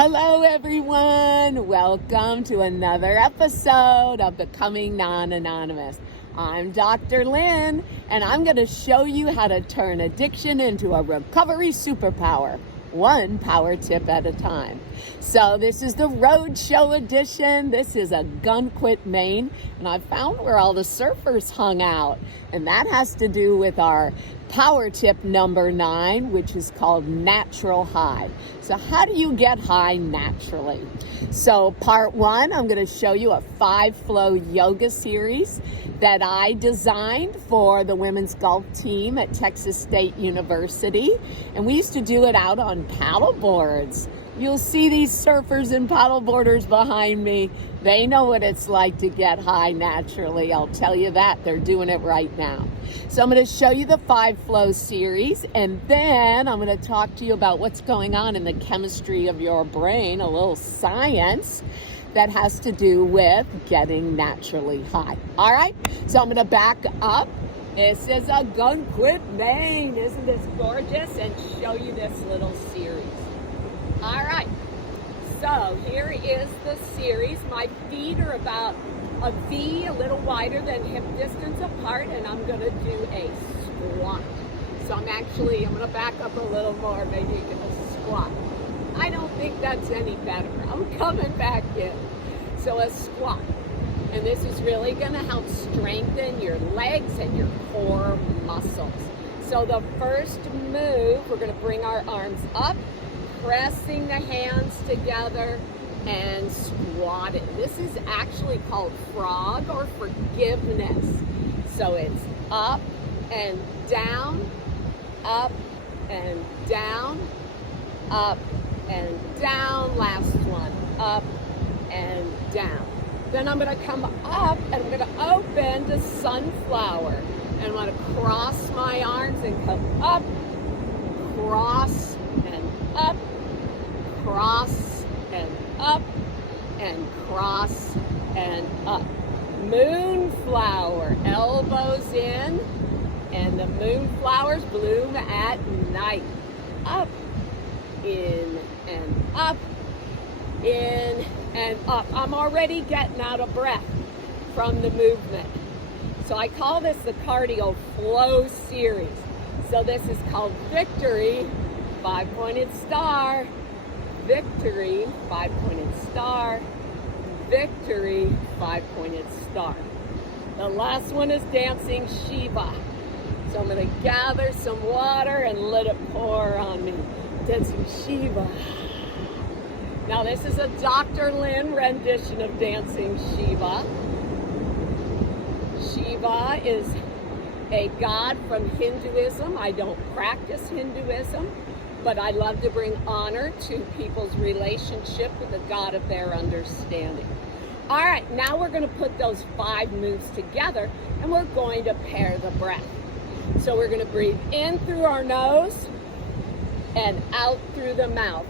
Hello, everyone. Welcome to another episode of Becoming Non-Anonymous. I'm Dr. Lynn, and I'm going to show you how to turn addiction into a recovery superpower, one power tip at a time. So this is the Roadshow edition. This is a Gun Quit, Maine, and I found where all the surfers hung out, and that has to do with our power tip number 9, which is called natural high. So how do you get high naturally? So part 1, I'm going to show you a 5-flow yoga series that I designed for the women's golf team at Texas State University. And we used to do it out on paddle boards. You'll see these surfers and paddle boarders behind me. They know what it's like to get high naturally. I'll tell you that. They're doing it right now. So I'm going to show you the 5-flow series, and then I'm going to talk to you about what's going on in the chemistry of your brain, a little science that has to do with getting naturally high. All right? So I'm going to back up. This is a Gun Quit, Maine. Isn't this gorgeous? And show you this little series. All right, so here is the series. My feet are about a V, a little wider than hip distance apart, and I'm going to do a squat. So I'm going to back up a little more, maybe you can squat. I don't think that's any better. I'm coming back in. So a squat. And this is really going to help strengthen your legs and your core muscles. So the first move, we're going to bring our arms up, pressing the hands together and squatting. This is actually called frog or forgiveness. So it's up and down, up and down, up and down. Last one, up and down. Then I'm going to come up and I'm going to open to sunflower. And I'm going to cross my arms and come up, cross and up, cross and up, and cross and up. Moonflower, elbows in, and the moonflowers bloom at night. Up, in and up, in and up. I'm already getting out of breath from the movement. So I call this the cardio flow series. So this is called Victory, 5-pointed star, Victory, 5-pointed star, Victory, 5-pointed star. The last one is Dancing Shiva. So I'm going to gather some water and let it pour on me. Dancing Shiva. Now this is a Dr. Lynn rendition of Dancing Shiva. Shiva is a god from Hinduism. I don't practice Hinduism, but I love to bring honor to people's relationship with the God of their understanding. All right, now we're going to put those 5 moves together, and we're going to pair the breath. So we're going to breathe in through our nose and out through the mouth.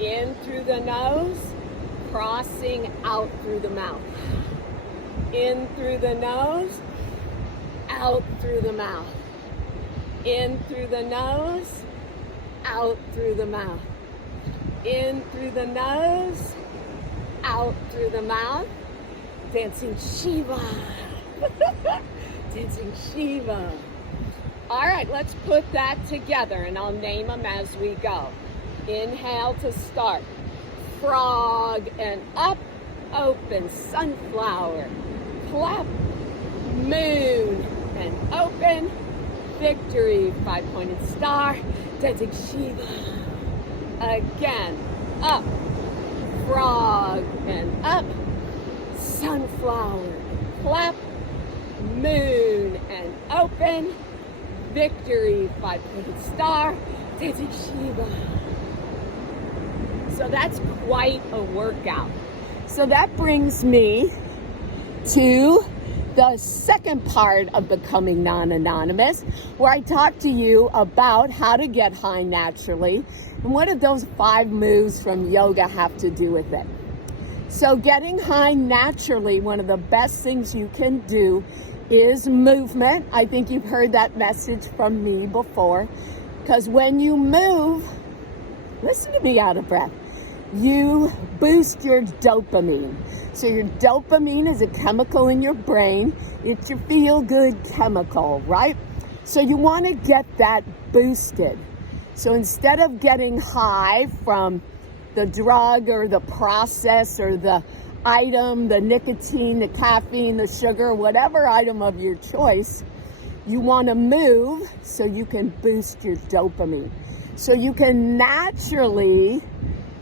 In through the nose, crossing out through the mouth. In through the nose, out through the mouth. In through the nose, out through the mouth. In through the nose, out through the mouth. Dancing Shiva. Dancing Shiva. All right, let's put that together, and I'll name them as we go. Inhale to start. Frog and up, open, sunflower, clap, moon and open, Victory, 5-pointed star, Dancing Shiva. Again, up, frog and up, sunflower, clap, moon and open, Victory, 5-pointed star, Dancing Shiva. So that's quite a workout. So that brings me to the second part of Becoming Non-Anonymous, where I talk to you about how to get high naturally and what do those 5 moves from yoga have to do with it. So getting high naturally, one of the best things you can do is movement. I think you've heard that message from me before, because when you move, listen to me out of breath, you boost your dopamine. So your dopamine is a chemical in your brain. It's your feel-good chemical, right? So you want to get that boosted. So instead of getting high from the drug or the process or the item, the nicotine, the caffeine, the sugar, whatever item of your choice, you want to move so you can boost your dopamine. So you can naturally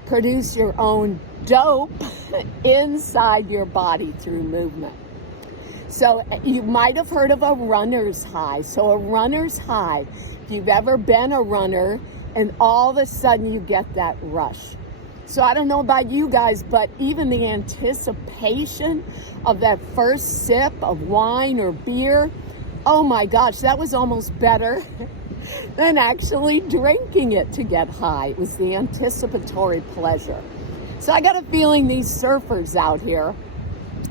produce your own dope inside your body through movement. So you might have heard of a runner's high. So a runner's high, if you've ever been a runner and all of a sudden you get that rush. So I don't know about you guys, but even the anticipation of that first sip of wine or beer, oh my gosh, that was almost better than actually drinking it to get high. It was the anticipatory pleasure. So I got a feeling these surfers out here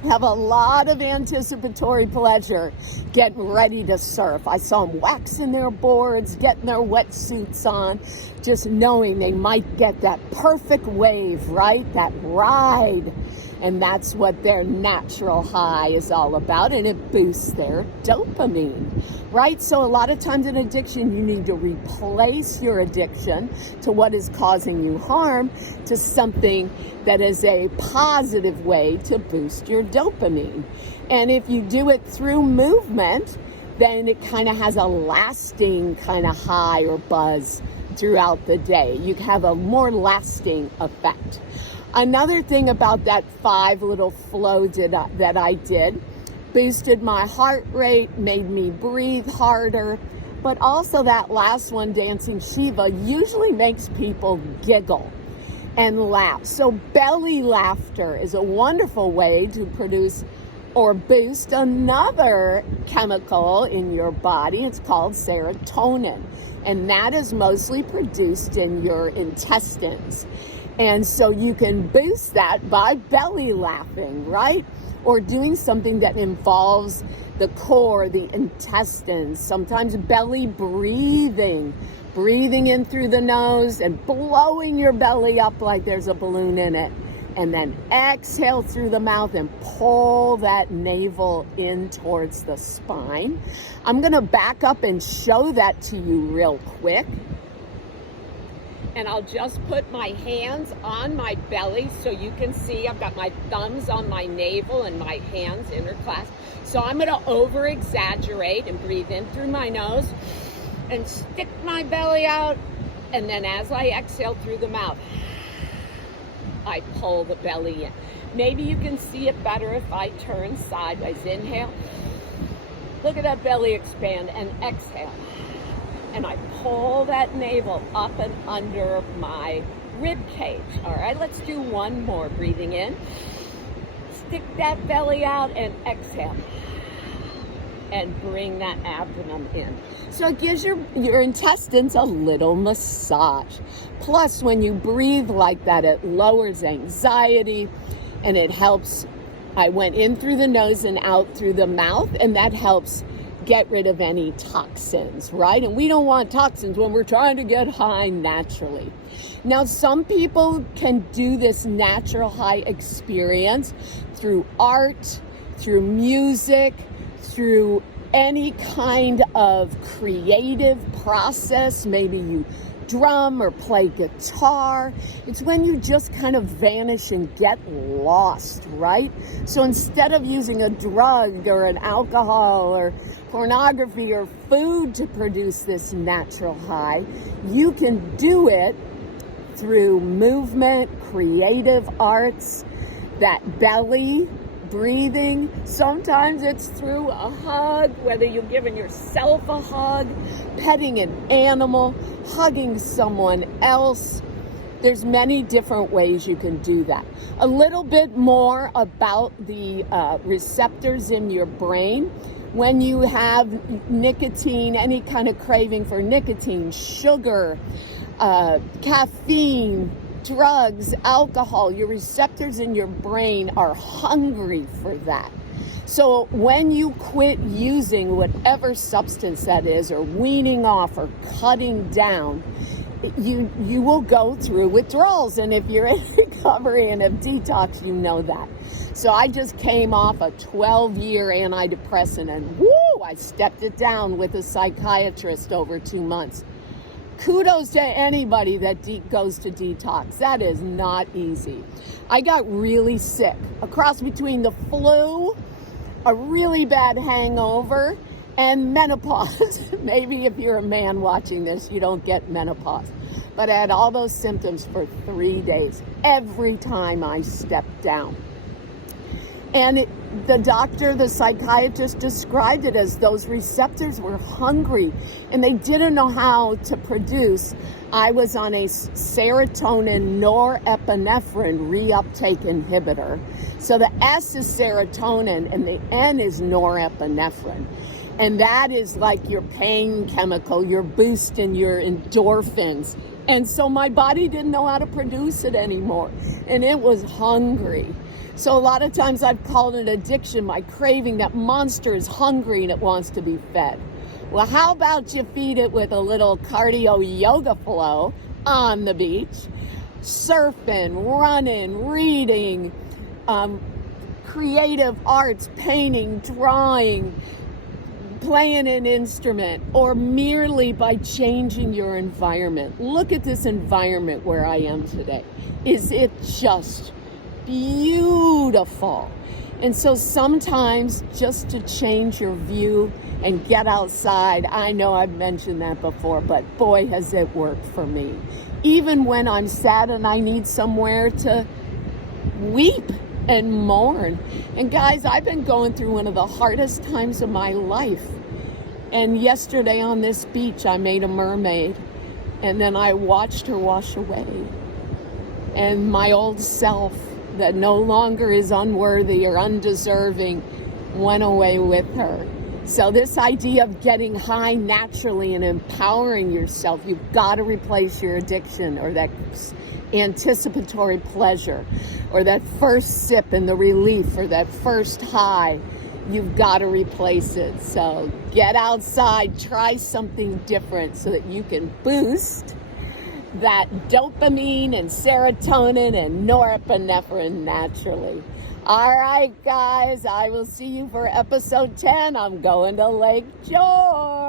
have a lot of anticipatory pleasure getting ready to surf. I saw them waxing their boards, getting their wetsuits on, just knowing they might get that perfect wave, right? That ride. And that's what their natural high is all about, and it boosts their dopamine, right? So a lot of times in addiction, you need to replace your addiction to what is causing you harm to something that is a positive way to boost your dopamine. And if you do it through movement, then it kind of has a lasting kind of high or buzz throughout the day. You have a more lasting effect. Another thing about that 5 little flows that I did, boosted my heart rate, made me breathe harder, but also that last one, Dancing Shiva, usually makes people giggle and laugh. So belly laughter is a wonderful way to produce or boost another chemical in your body. It's called serotonin, and that is mostly produced in your intestines. And so you can boost that by belly laughing, right? Or doing something that involves the core, the intestines, sometimes belly breathing, breathing in through the nose and blowing your belly up like there's a balloon in it. And then exhale through the mouth and pull that navel in towards the spine. I'm gonna back up and show that to you real quick. And I'll just put my hands on my belly so you can see I've got my thumbs on my navel and my hands interclasped. So I'm going to over exaggerate and breathe in through my nose and stick my belly out. And then as I exhale through the mouth, I pull the belly in. Maybe you can see it better if I turn sideways. Inhale. Look at that belly expand, and exhale. And I pull that navel up and under my rib cage. All right, let's do one more. Breathing in. Stick that belly out and exhale. And bring that abdomen in. So it gives your intestines a little massage. Plus, when you breathe like that, it lowers anxiety and it helps. I went in through the nose and out through the mouth, and that helps get rid of any toxins, right? And we don't want toxins when we're trying to get high naturally. Now, some people can do this natural high experience through art, through music, through any kind of creative process. Maybe you drum or play guitar. It's when you just kind of vanish and get lost, right? So instead of using a drug or an alcohol or pornography or food to produce this natural high, you can do it through movement, creative arts, that belly breathing. Sometimes it's through a hug, whether you're giving yourself a hug, petting an animal, hugging someone else. There's many different ways you can do that. A little bit more about the receptors in your brain. When you have nicotine, any kind of craving for nicotine, sugar, caffeine, drugs, alcohol, your receptors in your brain are hungry for that. So when you quit using whatever substance that is, or weaning off or cutting down, you will go through withdrawals. And if you're in recovery and have detox, you know that. So I just came off a 12-year antidepressant, and I stepped it down with a psychiatrist over 2 months. Kudos to anybody that goes to detox. That is not easy. I got really sick, a cross between the flu, a really bad hangover, and menopause. Maybe if you're a man watching this, you don't get menopause. But I had all those symptoms for 3 days, every time I stepped down. And the psychiatrist described it as those receptors were hungry and they didn't know how to produce. I was on a serotonin norepinephrine reuptake inhibitor. So the S is serotonin and the N is norepinephrine. And that is like your pain chemical, your boost in your endorphins. And so my body didn't know how to produce it anymore. And it was hungry. So a lot of times I've called it addiction, my craving. That monster is hungry and it wants to be fed. Well, how about you feed it with a little cardio yoga flow on the beach, surfing, running, reading, creative arts, painting, drawing, playing an instrument, or merely by changing your environment. Look at this environment where I am today. Is it just beautiful? And so sometimes just to change your view and get outside, I know I've mentioned that before, but boy, has it worked for me. Even when I'm sad and I need somewhere to weep and mourn. And guys, I've been going through one of the hardest times of my life. And yesterday on this beach, I made a mermaid, and then I watched her wash away. And my old self that no longer is unworthy or undeserving went away with her. So this idea of getting high naturally and empowering yourself, you've got to replace your addiction or that anticipatory pleasure or that first sip and the relief or that first high. You've got to replace it. So get outside, try something different so that you can boost that dopamine and serotonin and norepinephrine naturally. All right, guys, I will see you for episode 10. I'm going to Lake George.